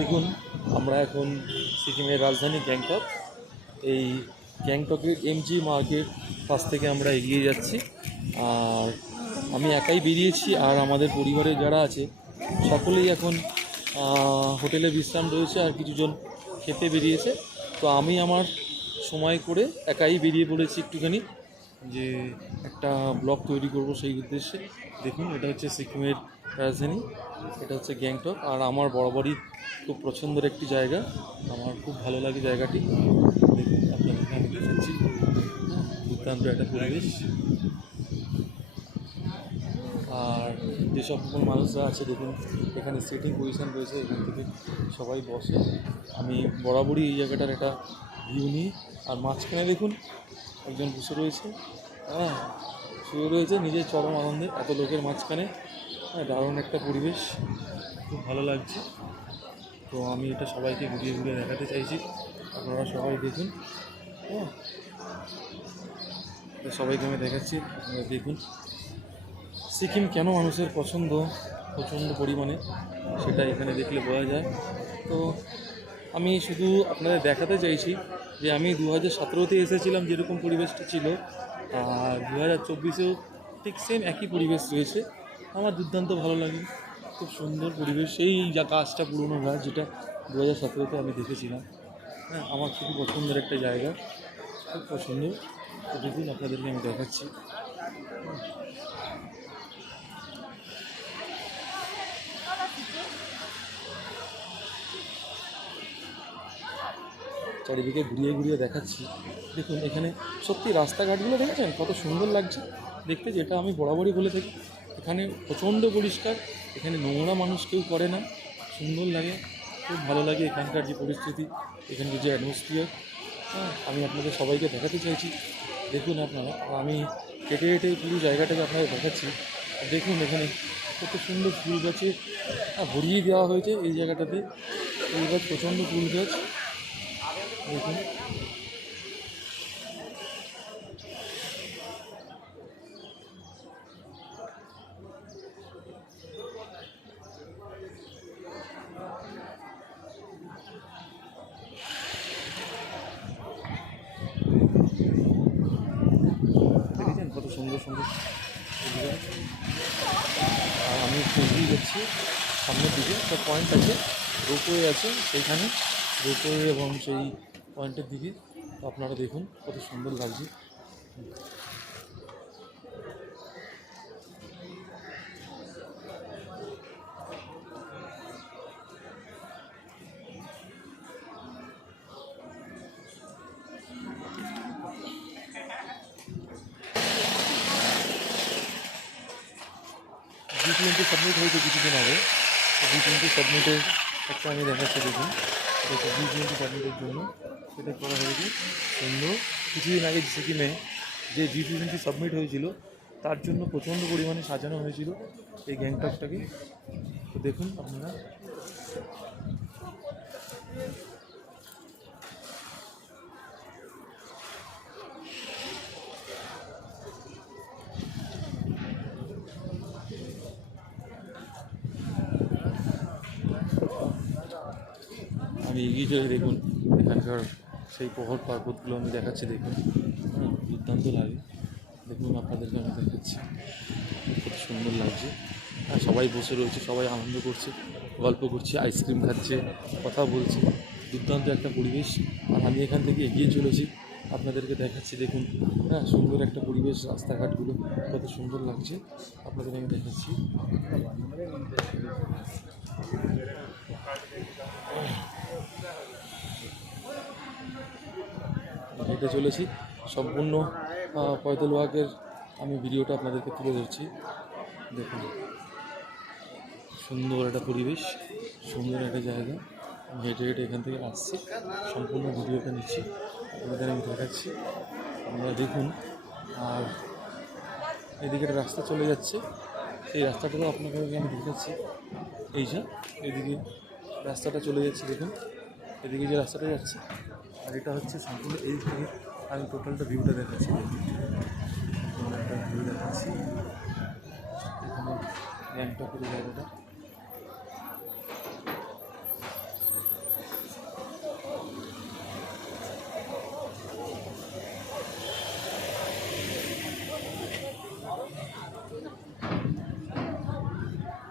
দেখুন, আমরা এখন সিকিমের রাজধানী গ্যাংটক, এই গ্যাংটকের এমজি মার্কেট পাশ থেকে আমরা এগিয়ে যাচ্ছি। আর আমি একাই বেরিয়েছি, আর আমাদের পরিবারে যারা আছে সকলেই এখন হোটেলে বিশ্রাম রয়েছে, আর কিছুজন খেতে বেরিয়েছে। তো আমি আমার সময় করে একাই বেরিয়ে পড়েছি একটুখানি, যে একটা ব্লগ তৈরি করব সেই উদ্দেশ্যে। দেখুন, এটা হচ্ছে সিকিমের রাজধানী, এটা হচ্ছে গ্যাংটক। আর আমার বরাবরই খুব পছন্দের একটি জায়গা, আমার খুব ভালো লাগে জায়গাটি। দেখুন, আপনাদেরকে আমি দেখাচ্ছি, দুর্দান্ত একটা পরিবেশ। আর যেসব মানুষরা আছে দেখুন, এখানে সিটিং পজিশান রয়েছে, এখান থেকে সবাই বসে। আমি বরাবরই এই জায়গাটার একটা ভিউ নিই। আর মাঝখানে দেখুন একজন বসে রয়েছে, শুয়ে রয়েছে নিজের চরম আনন্দে, এত লোকের মাঝখানে। দারুণ একটা পরিবেশ, খুব ভালো লাগছে। তো আমি এটা সবাইকে ঘুরিয়ে ঘুরিয়ে দেখাতে চাইছি, আপনারা সবাই দেখুন। সবাইকে আমি দেখাচ্ছি, আপনারা দেখুন সিকিম কেন মানুষের পছন্দ প্রচণ্ড পরিমাণে, সেটা এখানে দেখলে বোঝা যায়। তো আমি শুধু আপনাদের দেখাতে চাইছি যে আমি 2017-তে এসেছিলাম, যেরকম পরিবেশটা ছিল, আর 2024-এও ঠিক সেম একই পরিবেশ রয়েছে। আমার দুর্দান্ত ভালো লাগে, খুব সুন্দর পরিবেশ। এই গাছটা পুরনো গাছ, যেটা 2017-তে আমি দেখেছিলাম। আমার খুবই পছন্দের একটা জায়গা, খুব পছন্দ। তো দেখুন, আপনাদেরকে আমি দেখাচ্ছি। চারিদিকে ঘুরিয়ে ঘুরিয়ে দেখাচ্ছি। দেখুন, এখানে সত্যি রাস্তাঘাটগুলো দেখেছেন কত সুন্দর লাগছে দেখতে, যেটা আমি বরাবরই বলে থাকি। এখানে প্রচণ্ড পরিষ্কার, এখানে নোংরা মানুষ কেউ করে না, সুন্দর লাগে, খুব ভালো লাগে এখানকার যে পরিস্থিতি, এখানকার যে অ্যাটমসফিয়ার। আমি আপনাদের সবাইকে দেখাতে চাইছি। দেখুন আপনারা, আমি হেঁটে হেঁটে পুরো জায়গাটাকে আপনাদের দেখাচ্ছি। দেখুন এখানে কত সুন্দর ফুল গাছে ভরিয়ে দেওয়া হয়েছে এই জায়গাটাতে। ফুল গাছ, প্রচণ্ড ফুল গাছ দেখুন। দেখেছেন কত সুন্দর সুন্দর। আর আমি এগিয়ে যাচ্ছি সামনের দিকে, একটা পয়েন্ট আছে, রোপওয়ে আছে সেইখানে, রোপওয়ে এবং সেই পয়েন্টের দিকে। তো আপনারা দেখুন কত সুন্দর লাগছে। G20 সাবমিট হয়েছে কিছুদিন আগে, G20 সাবমিটের একটা আমি দেখাচ্ছি। দেখুন, এটা G20 সাবমিটের জন্য সেটা করা হয়েছে সুন্দর। কিছুদিন আগে সিকিমে যে G20 সাবমিট হয়েছিল, তার জন্য প্রচণ্ড পরিমাণে সাজানো হয়েছিল এই গ্যাংটকটাকে। তো দেখুন আপনারা, আমি এগিয়ে চলে দেখুন এখানকার সেই পাহাড় পর্বতগুলো আমি দেখাচ্ছি। দেখুন, দুর্দান্ত লাগে। দেখুন, আপনাদেরকে আমি দেখাচ্ছি, কত সুন্দর লাগছে। আর সবাই বসে রয়েছে, সবাই আনন্দ করছে, গল্প করছে, আইসক্রিম খাচ্ছে, কথা বলছে, দুর্দান্ত একটা পরিবেশ। আর আমি এখান থেকে এগিয়ে চলেছি, আপনাদেরকে দেখাচ্ছি। দেখুন, সুন্দর একটা পরিবেশ, রাস্তাঘাটগুলো কত সুন্দর লাগছে, আপনাদের আমি দেখাচ্ছি। হেঁটে চলেছি সম্পূর্ণ পয়দল ওয়াকের আমি ভিডিওটা আপনাদেরকে তুলে ধরছি। দেখুন, সুন্দর একটা পরিবেশ, সুন্দর একটা জায়গা। হেঁটে হেঁটে এখান থেকে আসছি, সম্পূর্ণ ভিডিওটা নিচ্ছি, আপনাদের আমি দেখাচ্ছি, আপনারা দেখুন। আর এদিকে একটা রাস্তা চলে যাচ্ছে, সেই রাস্তাটাও আপনাদেরকে আমি দেখাচ্ছি। এই যে এদিকে রাস্তাটা চলে যাচ্ছে, দেখুন এদিকে যে রাস্তাটা যাচ্ছে, আর এটা হচ্ছে সম্পূর্ণ এই থেকে আমি টোটালটা ভিউটা দেখাচ্ছি। একটা ভিউ দেখাচ্ছি এখানে গ্যাংটকের জায়গাটা।